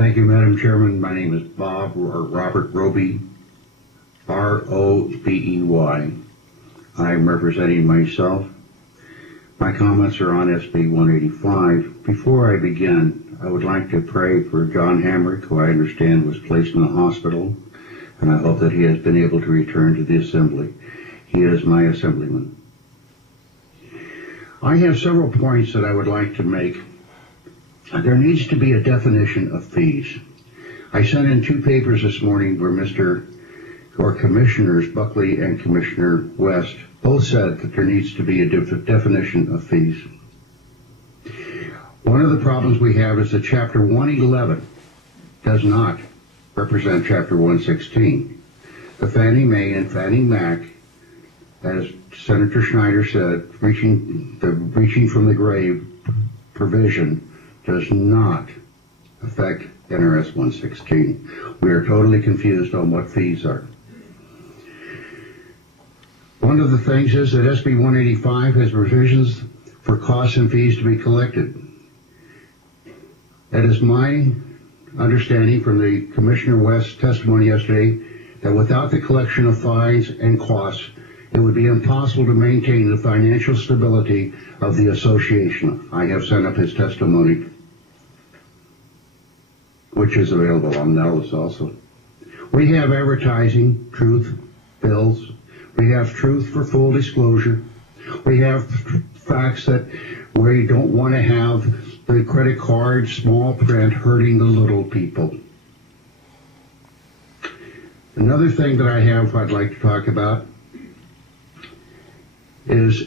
Thank you, Madam Chairman. My name is Bob, or Robert Roby, R-O-B-E-Y. I'm representing myself. My comments are on SB 185. Before I begin, I would like to pray for John Hamrick, who I understand was placed in the hospital, and I hope that he has been able to return to the Assembly. He is my Assemblyman. I have several points that I would like to make. There needs to be a definition of fees. I sent in 2 papers this morning where Commissioners Buckley and Commissioner West both said that there needs to be a definition of fees. One of the problems we have is that Chapter 111 does not represent Chapter 116. The Fannie Mae and Fannie Mac, as Senator Schneider said, reaching from the grave provision does not affect NRS 116. We are totally confused on what fees are. One of the things is that SB 185 has provisions for costs and fees to be collected. It is my understanding from the Commissioner West's testimony yesterday that without the collection of fines and costs, it would be impossible to maintain the financial stability of the association. I have sent up his testimony, which is available on Nellis also. We have advertising, truth, bills. We have truth for full disclosure. We have facts that we don't want to have the credit card small print hurting the little people. Another thing that I'd like to talk about is,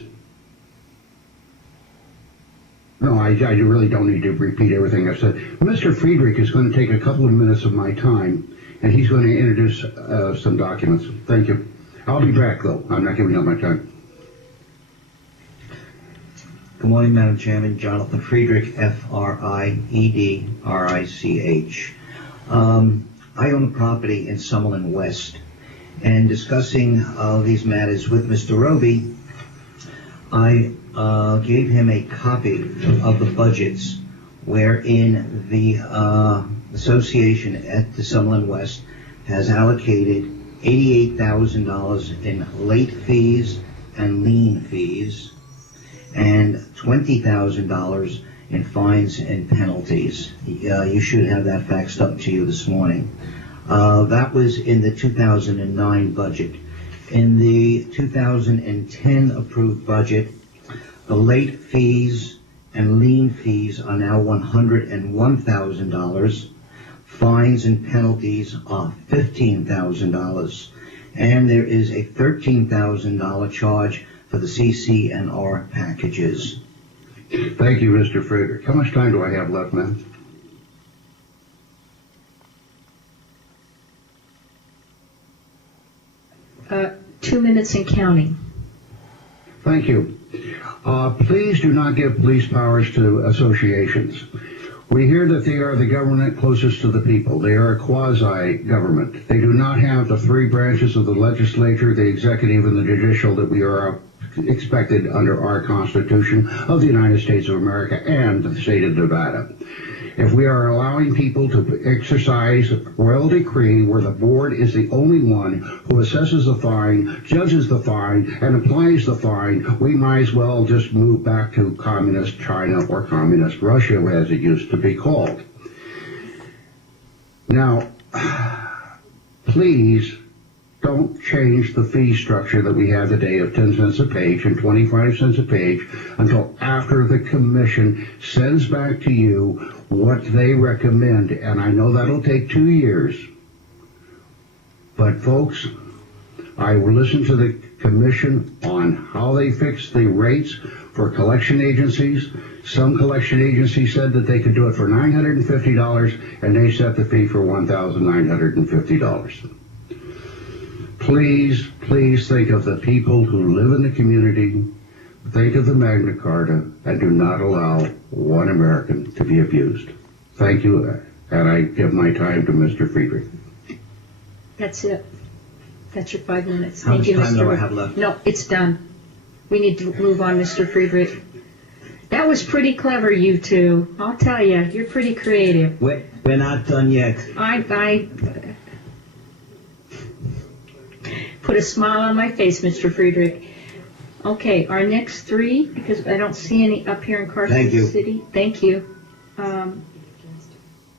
no, I really don't need to repeat everything I've said. Mr. Friedrich is going to take a couple of minutes of my time, and he's going to introduce some documents. Thank you. I'll be back, though. I'm not giving up my time. Good morning, Madam Chairman. Jonathan Friedrich, F-R-I-E-D-R-I-C-H. I own a property in Summerlin West, and discussing these matters with Mr. Roby, I gave him a copy of the budgets wherein the association at the Summerlin West has allocated $88,000 in late fees and lien fees and $20,000 in fines and penalties. You should have that faxed up to you this morning. That was in the 2009 budget. In the 2010 approved budget, the late fees and lien fees are now $101,000. Fines and penalties are $15,000. And there is a $13,000 charge for the CC&R packages. Thank you, Mr. Friedrich. How much time do I have left, ma'am? Uh, 2 minutes and counting. Thank you. Please do not give police powers to associations. We hear that they are the government closest to the people. They are a quasi-government. They do not have the 3 branches of the legislature, the executive, and the judicial that we are expected under our Constitution of the United States of America and the state of Nevada. If we are allowing people to exercise royal decree where the board is the only one who assesses the fine, judges the fine, and applies the fine, we might as well just move back to communist China or communist Russia, as it used to be called. Now, please don't change the fee structure that we have today of 10 cents a page and 25 cents a page until after the commission sends back to you what they recommend. And I know that'll take 2 years. But folks, I will listen to the commission on how they fix the rates for collection agencies. Some collection agencies said that they could do it for $950, and they set the fee for $1,950. Please, please think of the people who live in the community, think of the Magna Carta, and do not allow one American to be abused. Thank you, and I give my time to Mr. Friedrich. That's it. That's your 5 minutes. How Thank you, much time Mr. do I have left? No, it's done. We need to move on, Mr. Friedrich. That was pretty clever, you two. I'll tell you, you're pretty creative. We're not done yet. I put a smile on my face, Mr. Friedrich. Okay, our next three, because I don't see any up here in Carson Thank you. City. Thank you.